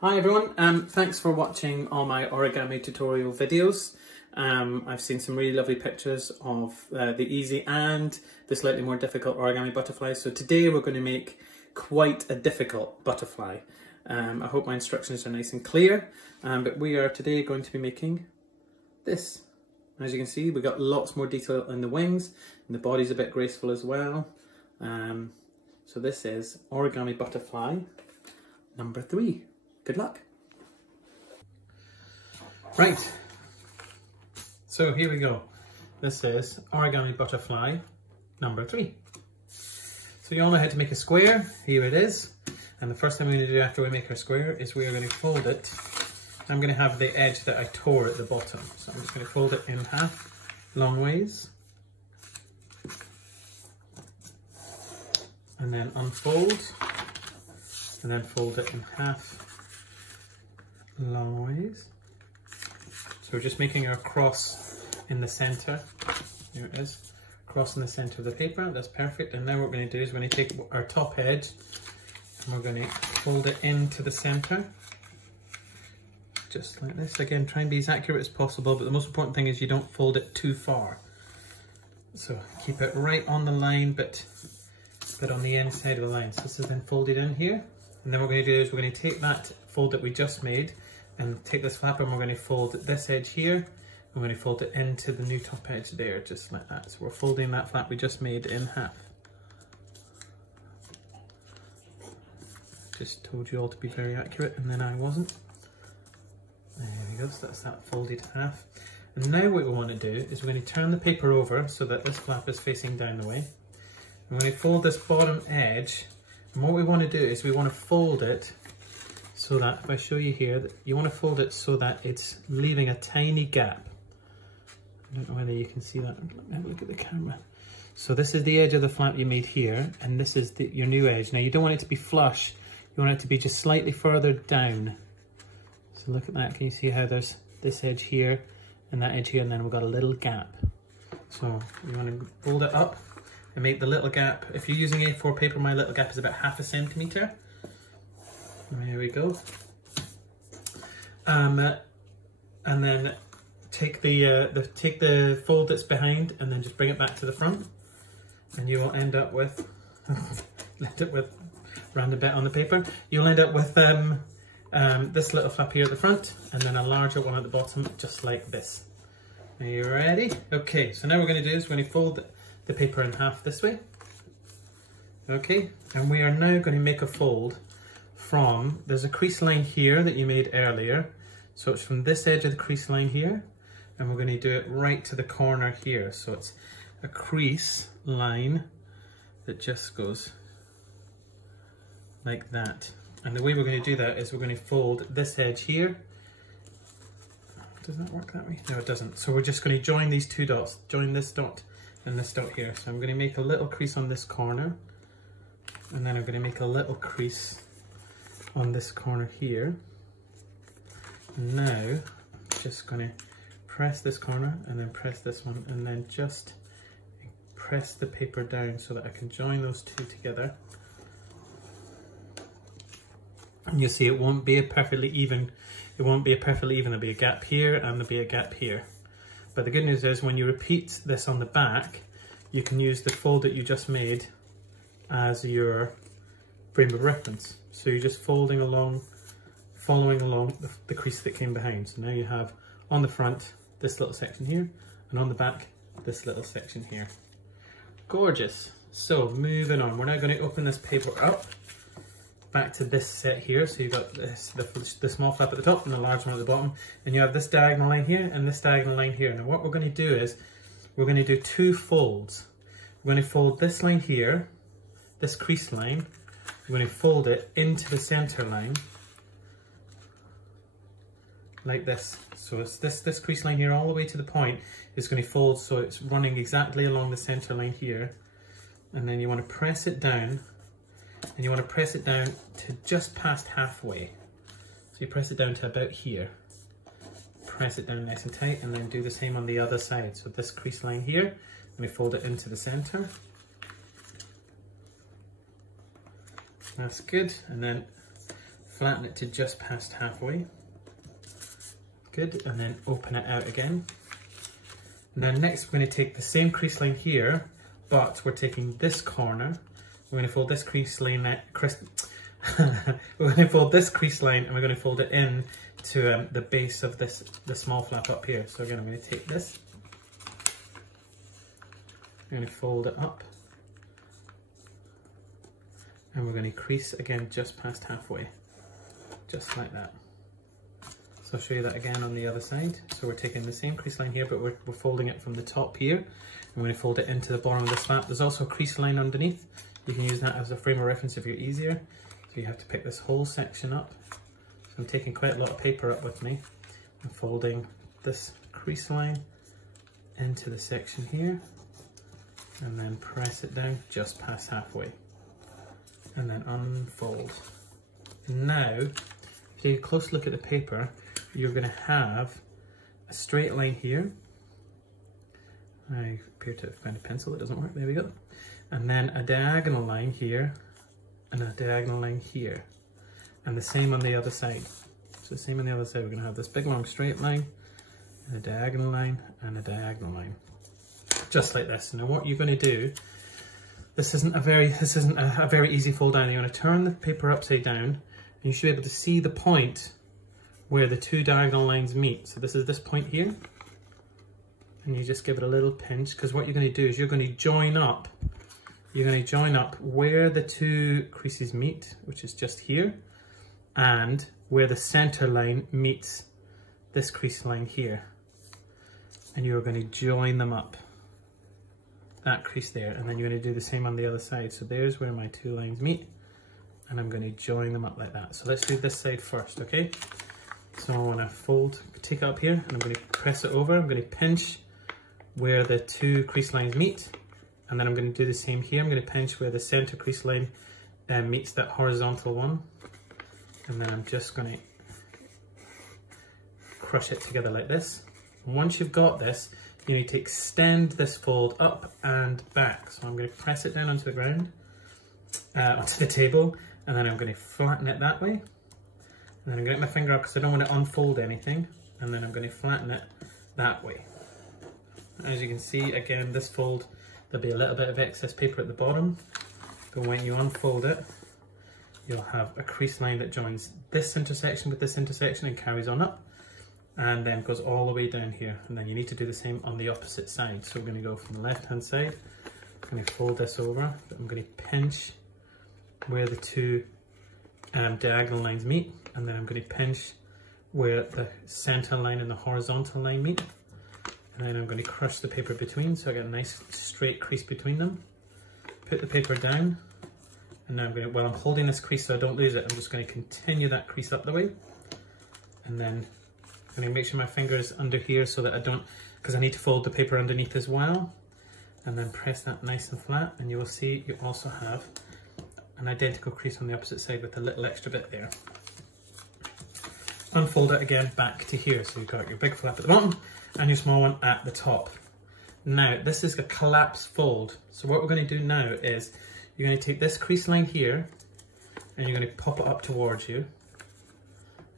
Hi everyone, thanks for watching all my origami tutorial videos. I've seen some really lovely pictures of the easy and the slightly more difficult origami butterflies. So today we're going to make quite a difficult butterfly. I hope my instructions are nice and clear, but we are today going to be making this. As you can see, we've got lots more detail in the wings and the body's a bit graceful as well. So this is origami butterfly number 3. Good luck. Right, so here we go. This is origami butterfly number 3. So you all know how to make a square. Here it is. And the first thing we're going to do after we make our square is we are going to fold it. I'm going to have the edge that I tore at the bottom. So I'm just going to fold it in half, long ways. And then unfold. And then fold it in half, long ways. So we're just making our cross in the center. Here it is, cross in the center of the paper. That's perfect. And now what we're going to do is we're going to take our top edge and we're going to fold it into the center, just like this. Again, try and be as accurate as possible, but the most important thing is you don't fold it too far. So keep it right on the line, but on the inside of the line. So this is then folded in here. And then what we're going to do is we're going to take that fold that we just made and take this flap and we're going to fold this edge here. We're going to fold it into the new top edge there, just like that. So we're folding that flap we just made in half. Just told you all to be very accurate and then I wasn't. There we go, so that's that folded half. And now what we want to do is we're going to turn the paper over so that this flap is facing down the way. And we're going to fold this bottom edge. And what we want to do is we want to fold it so that, if I show you here, you want to fold it so that it's leaving a tiny gap. I don't know whether you can see that. Have a look at the camera. So this is the edge of the flap you made here, and this is your new edge. Now you don't want it to be flush, you want it to be just slightly further down. So look at that, can you see how there's this edge here and that edge here, and then we've got a little gap. So you want to fold it up and make the little gap. If you're using A4 paper, my little gap is about ½ centimetre. There we go. And then take the fold that's behind and then just bring it back to the front, and you will end up with random bit on the paper. You'll end up with this little flap here at the front and then a larger one at the bottom, just like this. Are you ready? Okay, so now what we're going to do is we're going to fold the paper in half this way. Okay, and we are now going to make a fold from, there's a crease line here that you made earlier. So it's from this edge of the crease line here, and we're going to do it right to the corner here. So it's a crease line that just goes like that. And the way we're going to do that is we're going to fold this edge here. Does that work that way? No, it doesn't. So we're just going to join these two dots, join this dot and this dot here. So I'm going to make a little crease on this corner, and then I'm going to make a little crease on this corner here. And now I'm just going to press this corner and then press this one and then just press the paper down so that I can join those two together. And you'll see it won't be a perfectly even, there'll be a gap here and there'll be a gap here. But the good news is when you repeat this on the back, you can use the fold that you just made as your frame of reference. So you're just folding along, following along the crease that came behind. So now you have on the front this little section here, and on the back this little section here. Gorgeous. So moving on, we're now going to open this paper up back to this set here. So you've got this, the small flap at the top and the large one at the bottom, and you have this diagonal line here and this diagonal line here. Now what we're going to do is we're going to do 2 folds. We're going to fold this line here, this crease line. We're going to fold it into the center line like this. So it's this crease line here all the way to the point is going to fold so it's running exactly along the center line here. And then you want to press it down, and you want to press it down to just past halfway. So you press it down to about here. Press it down nice and tight, and then do the same on the other side. So this crease line here, I'm going to fold it into the center. That's good. And then flatten it to just past halfway. Good, and then open it out again. And then next we're going to take the same crease line here, but we're taking this corner. We're going to fold this crease line, we're going to fold this crease line and we're going to fold it in to the base of the small flap up here. So again, I'm going to take this, I'm going to fold it up, and we're going to crease again just past halfway, just like that. So I'll show you that again on the other side. So we're taking the same crease line here, but we're folding it from the top here. I'm going to fold it into the bottom of the flap. There's also a crease line underneath. You can use that as a frame of reference if you're easier. So you have to pick this whole section up. So I'm taking quite a lot of paper up with me. I'm folding this crease line into the section here, and then press it down just past halfway, and then unfold. Now, if you take a close look at the paper, you're going to have a straight line here. I appear to have found a pencil that doesn't work, there we go. And then a diagonal line here, and a diagonal line here. And the same on the other side. So the same on the other side, we're going to have this big long straight line, and a diagonal line, and a diagonal line. Just like this. Now what you're going to do, this isn't a very easy fold down. You're going to turn the paper upside down, and you should be able to see the point where the two diagonal lines meet. So this is this point here, and you just give it a little pinch, because what you're going to do is you're going to join up where the two creases meet, which is just here, and where the center line meets this crease line here, and you're going to join them up, that crease there, and then you're going to do the same on the other side. So there's where my two lines meet, and I'm going to join them up like that. So let's do this side first, okay? So I want to take it up here, and I'm going to press it over. I'm going to pinch where the two crease lines meet, and then I'm going to do the same here. I'm going to pinch where the center crease line meets that horizontal one, and then I'm just going to crush it together like this. And once you've got this, you need to extend this fold up and back. So I'm going to press it down onto the ground, onto the table, and then I'm going to flatten it that way. And then I'm going to get my finger up because I don't want to unfold anything, and then I'm going to flatten it that way. As you can see, again, this fold, there'll be a little bit of excess paper at the bottom, but when you unfold it, you'll have a crease line that joins this intersection with this intersection and carries on up, and then goes all the way down here. And then you need to do the same on the opposite side. So we're going to go from the left hand side, I'm going to fold this over, I'm going to pinch where the two diagonal lines meet, and then I'm going to pinch where the center line and the horizontal line meet, and then I'm going to crush the paper between so I get a nice straight crease between them. Put the paper down, and now I'm going to, while I'm holding this crease so I don't lose it, I'm just going to continue that crease up the way, and then I'm going to make sure my finger is under here so that I don't, because I need to fold the paper underneath as well, and then press that nice and flat, and you will see you also have an identical crease on the opposite side with a little extra bit there. Unfold it again back to here, so you've got your big flap at the bottom and your small one at the top. Now this is a collapsed fold, so what we're going to do now is you're going to take this crease line here and you're going to pop it up towards you,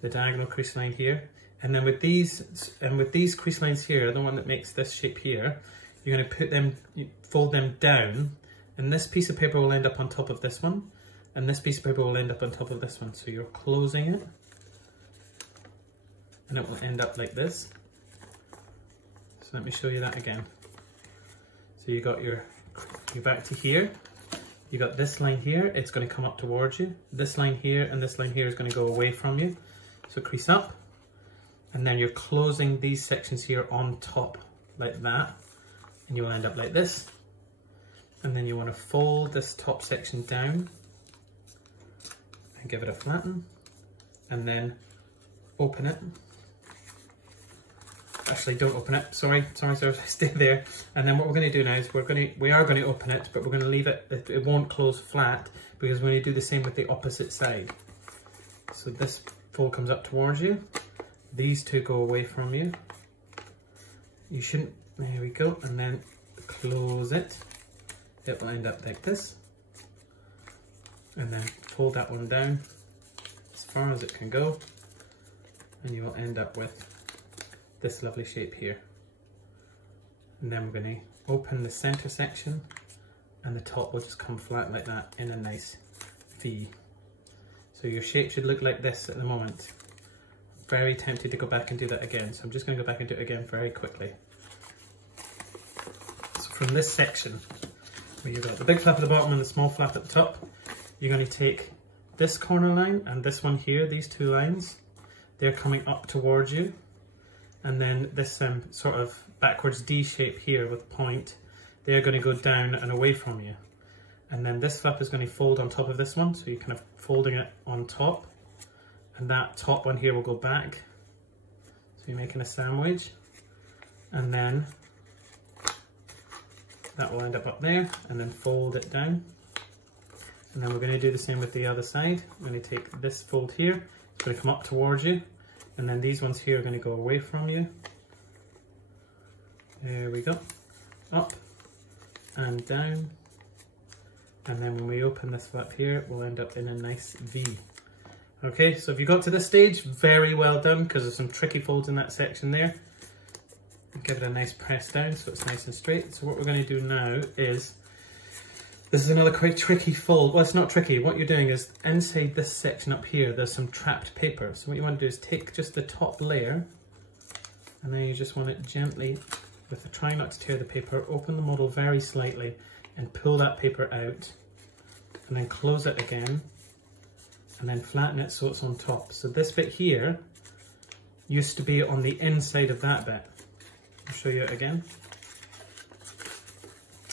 the diagonal crease line here, and then with these crease lines here, the one that makes this shape here, you're going to put them, fold them down, and this piece of paper will end up on top of this one, and this piece of paper will end up on top of this one. So you're closing it, and it will end up like this. So let me show you that again. So you got you're back to here. You got this line here, it's going to come up towards you. This line here and this line here is going to go away from you. So crease up, and then you're closing these sections here on top like that, and you'll end up like this. And then you want to fold this top section down and give it a flatten, and then open it. Actually, don't open it. Sorry, stay there. And then what we're going to do now is we are going to open it, but we're going to leave it. It won't close flat because we're going to do the same with the opposite side. So this fold comes up towards you. These two go away from you. You shouldn't. There we go. And then close it. It will end up like this. And then fold that one down. It's far as it can go, and you'll end up with this lovely shape here. And then we're going to open the center section, and the top will just come flat like that in a nice V. So your shape should look like this at the moment. Very tempted to go back and do that again, so I'm just going to go back and do it again very quickly. So from this section, where you've got the big flap at the bottom and the small flap at the top, you're going to take this corner line and this one here, these two lines, they're coming up towards you, and then this sort of backwards D shape here with point, they're going to go down and away from you. And then this flap is going to fold on top of this one, so you're kind of folding it on top, and that top one here will go back, so you're making a sandwich, and then that will end up there, and then fold it down. And then we're going to do the same with the other side. We're going to take this fold here, it's going to come up towards you, and then these ones here are going to go away from you. There we go. Up and down. And then when we open this flap here, it will end up in a nice V. Okay, so if you got to this stage, very well done, because there's some tricky folds in that section there. Give it a nice press down so it's nice and straight. So what we're going to do now is, this is another quite tricky fold. Well, it's not tricky. What you're doing is, inside this section up here, there's some trapped paper. So what you want to do is take just the top layer, and then you just want to gently, try not to tear the paper, open the model very slightly, and pull that paper out, and then close it again, and then flatten it so it's on top. So this bit here used to be on the inside of that bit. I'll show you it again.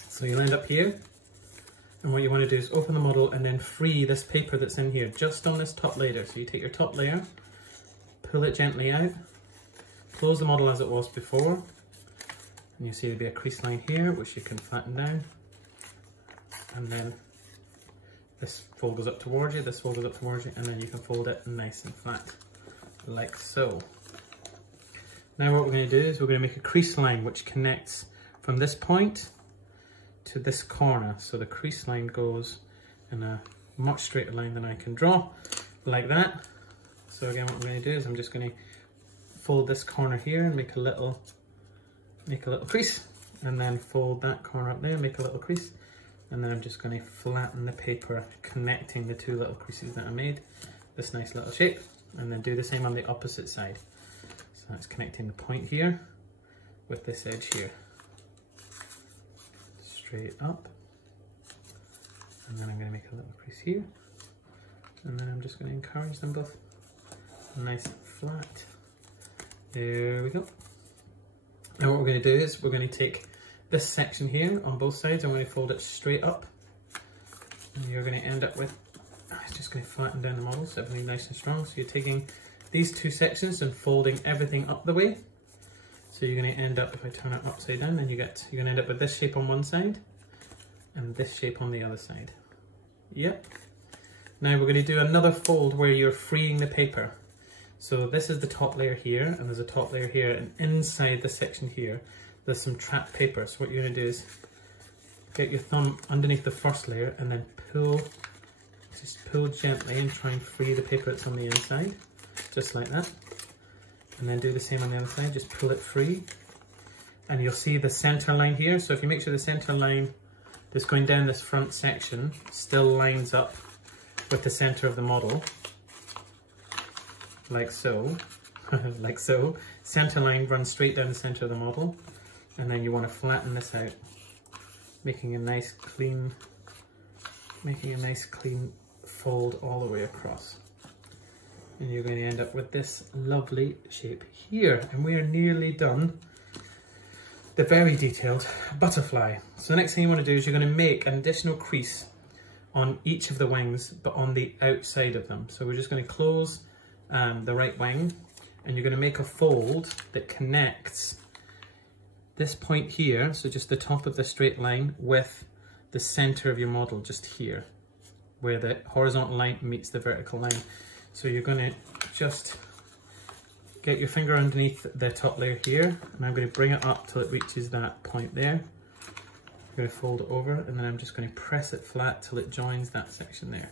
So you'll end up here, and what you want to do is open the model and then free this paper that's in here, just on this top layer. So you take your top layer, pull it gently out, close the model as it was before, and you see there'll be a crease line here, which you can flatten down. And then this fold goes up towards you, this fold goes up towards you, and then you can fold it nice and flat, like so. Now what we're going to do is we're going to make a crease line which connects from this point to this corner. So the crease line goes in a much straighter line than I can draw, like that. So again, what I'm going to do is I'm just going to fold this corner here and make a little crease, and then fold that corner up there, make a little crease. And then I'm just going to flatten the paper, connecting the two little creases that I made, this nice little shape, and then do the same on the opposite side. So that's connecting the point here with this edge here. Straight up, and then I'm going to make a little crease here, and then I'm just going to encourage them both nice and flat. There we go. Now what we're going to do is we're going to take this section here on both sides, I'm going to fold it straight up, and you're going to end up with, it's just going to flatten down the model so everything's nice and strong. So you're taking these two sections and folding everything up the way. So you're going to end up, if I turn it upside down, then you're going to end up with this shape on one side and this shape on the other side. Yep. Now we're going to do another fold where you're freeing the paper. So this is the top layer here, and there's a top layer here, and inside this section here there's some trapped paper. So what you're going to do is get your thumb underneath the first layer and then just pull gently and try and free the paper that's on the inside, just like that. And then do the same on the other side, just pull it free. And you'll see the center line here. So if you make sure the center line that's going down this front section still lines up with the center of the model, like so, like so. Center line runs straight down the center of the model. And then you want to flatten this out, making a nice clean fold all the way across. And you're going to end up with this lovely shape here. And we are nearly done the very detailed butterfly. So the next thing you want to do is you're going to make an additional crease on each of the wings, but on the outside of them. So we're just going to close the right wing, and you're going to make a fold that connects this point here, so just the top of the straight line, with the center of your model just here, where the horizontal line meets the vertical line. So you're going to just get your finger underneath the top layer here, and I'm going to bring it up till it reaches that point there. I'm going to fold it over, and then I'm just going to press it flat till it joins that section there.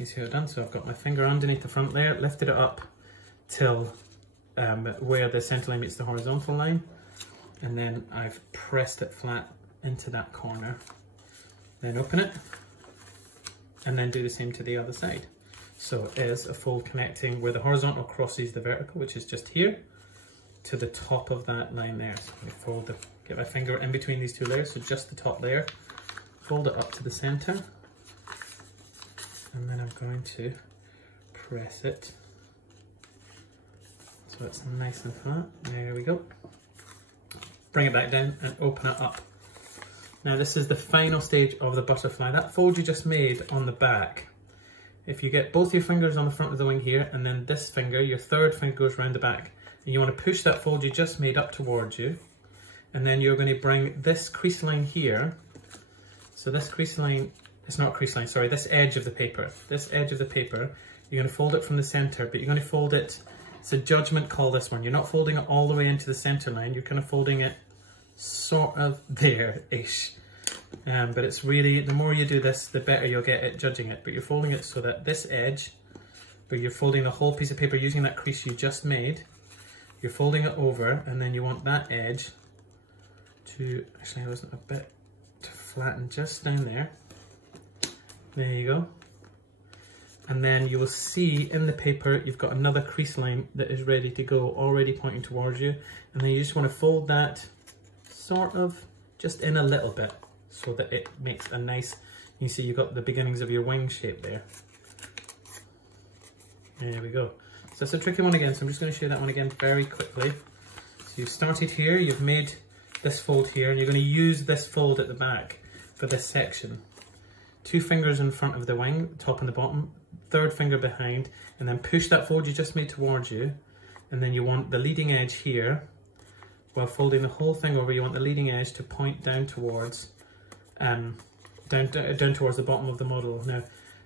You see what I've done? So I've got my finger underneath the front layer, lifted it up till where the centre line meets the horizontal line, and then I've pressed it flat into that corner. Then open it, and then do the same to the other side. So it is a fold connecting where the horizontal crosses the vertical, which is just here, to the top of that line there. So I fold it, get my finger in between these two layers, so just the top layer, fold it up to the centre, and then I'm going to press it so it's nice and flat. There we go. Bring it back down and open it up. Now this is the final stage of the butterfly. That fold you just made on the back, if you get both your fingers on the front of the wing here, and then this finger, your third finger goes around the back, and you want to push that fold you just made up towards you, and then you're going to bring this crease line here. So this crease line, it's not a crease line, sorry, this edge of the paper, you're going to fold it from the center, but you're going to fold it, it's a judgment call, this one. You're not folding it all the way into the center line, you're kind of folding it sort of there-ish. But it's really, the more you do this, the better you'll get at judging it. But you're folding it so that this edge, but you're folding the whole piece of paper using that crease you just made, you're folding it over, and then you want that edge to, actually I wasn't a bit, to flatten just down there. There you go. And then you will see in the paper you've got another crease line that is ready to go, already pointing towards you. And then you just want to fold that sort of just in a little bit so that it makes a nice, you see you've got the beginnings of your wing shape there. There we go. So that's a tricky one again, so I'm just going to show that one again very quickly. So you've started here, you've made this fold here, and you're going to use this fold at the back for this section. 2 fingers in front of the wing, top and the bottom, third finger behind, and then push that fold you just made towards you, and then you want the leading edge here, while folding the whole thing over, you want the leading edge to point down towards down towards the bottom of the model. Now,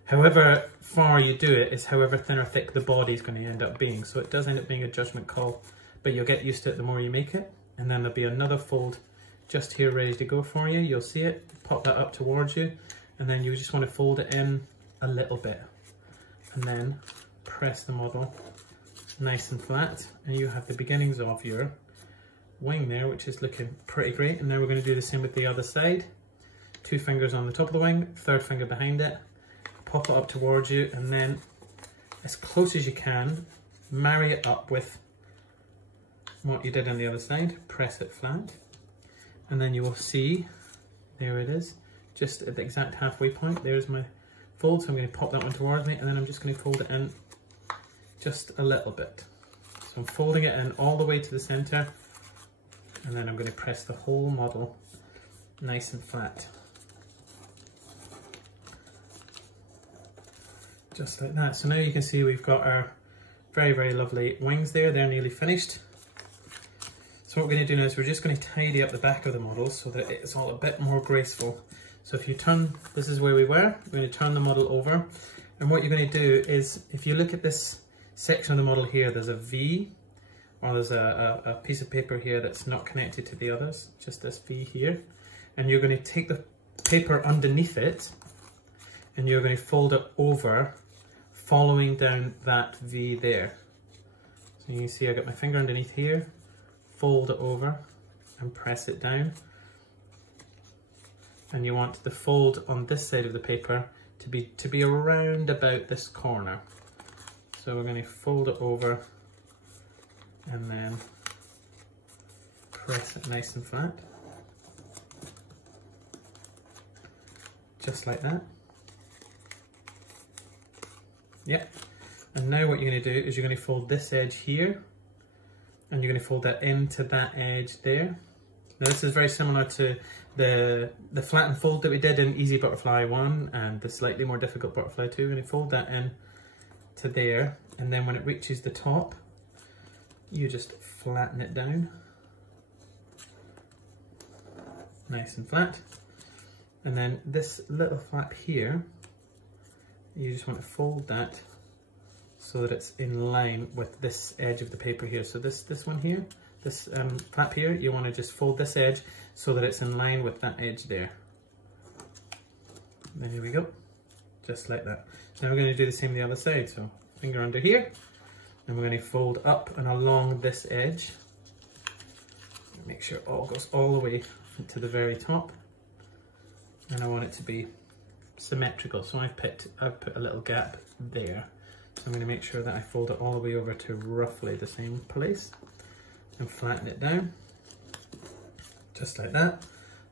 however far you do it is however thin or thick the body is going to end up being, so it does end up being a judgment call, but you'll get used to it the more you make it. And then there'll be another fold just here ready to go for you. You'll see it, pop that up towards you, and then you just want to fold it in a little bit, and then press the model nice and flat, and you have the beginnings of your wing there, which is looking pretty great. And now we're going to do the same with the other side. 2 fingers on the top of the wing, third finger behind it, pop it up towards you, and then as close as you can, marry it up with what you did on the other side, press it flat, and then you will see, there it is, just at the exact halfway point. There's my fold, so I'm going to pop that one towards me, and then I'm just going to fold it in just a little bit. So I'm folding it in all the way to the center, and then I'm going to press the whole model nice and flat. Just like that. So now you can see we've got our very, very lovely wings there. They're nearly finished. So what we're going to do now is we're just going to tidy up the back of the model so that it's all a bit more graceful. So if you turn, this is where we were, we're going to turn the model over. And what you're going to do is, if you look at this section of the model here, there's a V, or there's a piece of paper here that's not connected to the others, just this V here. And you're going to take the paper underneath it, and you're going to fold it over, following down that V there. So you can see I got my finger underneath here, fold it over and press it down. And you want the fold on this side of the paper to be around about this corner. So we're going to fold it over and then press it nice and flat. Just like that. Yep. And now what you're going to do is you're going to fold this edge here, and you're going to fold that into that edge there. Now this is very similar to the flatten fold that we did in Easy Butterfly 1 and the slightly more difficult Butterfly 2. We're going to fold that in to there, and then when it reaches the top, you just flatten it down. Nice and flat. And then this little flap here, you just want to fold that so that it's in line with this edge of the paper here. So this one here, this flap here, you want to just fold this edge so that it's in line with that edge there. There we go. just like that. So now we're going to do the same the other side. So finger under here, and we're going to fold up and along this edge. Make sure it all goes all the way to the very top, and I want it to be symmetrical. So I've put a little gap there. So I'm going to make sure that I fold it all the way over to roughly the same place and flatten it down, just like that.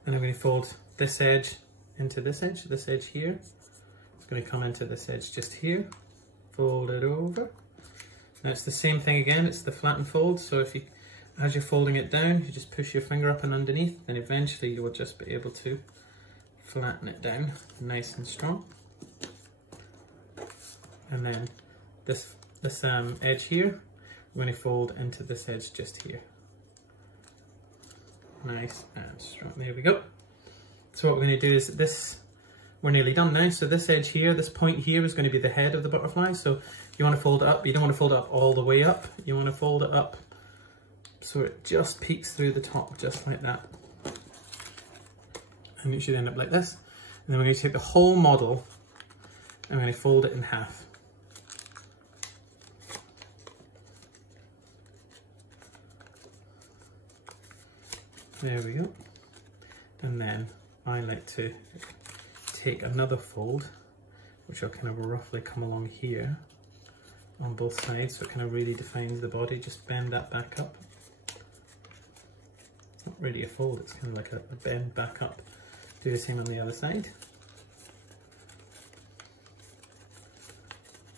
And I'm going to fold this edge into this edge here. It's going to come into this edge just here, fold it over. Now it's the same thing again, it's the flatten fold. So if you, as you're folding it down, you just push your finger up and underneath, then eventually you will just be able to flatten it down nice and strong. And then this edge here, I'm going to fold into this edge just here. Nice and strong. There we go. So what we're going to do is this, we're nearly done now. So this edge here, this point here is going to be the head of the butterfly. So you want to fold it up. You don't want to fold it up all the way up. You want to fold it up so it just peeks through the top, just like that. And it should end up like this. And then we're going to take the whole model and we're going to fold it in half. There we go. And then I like to take another fold, which will kind of roughly come along here on both sides, so it kind of really defines the body. Just bend that back up. It's not really a fold, it's kind of like a bend back up. Do the same on the other side.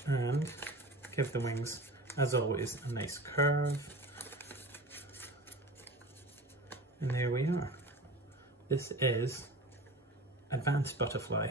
And give the wings, as always, a nice curve. And there we are. This is Advanced Butterfly.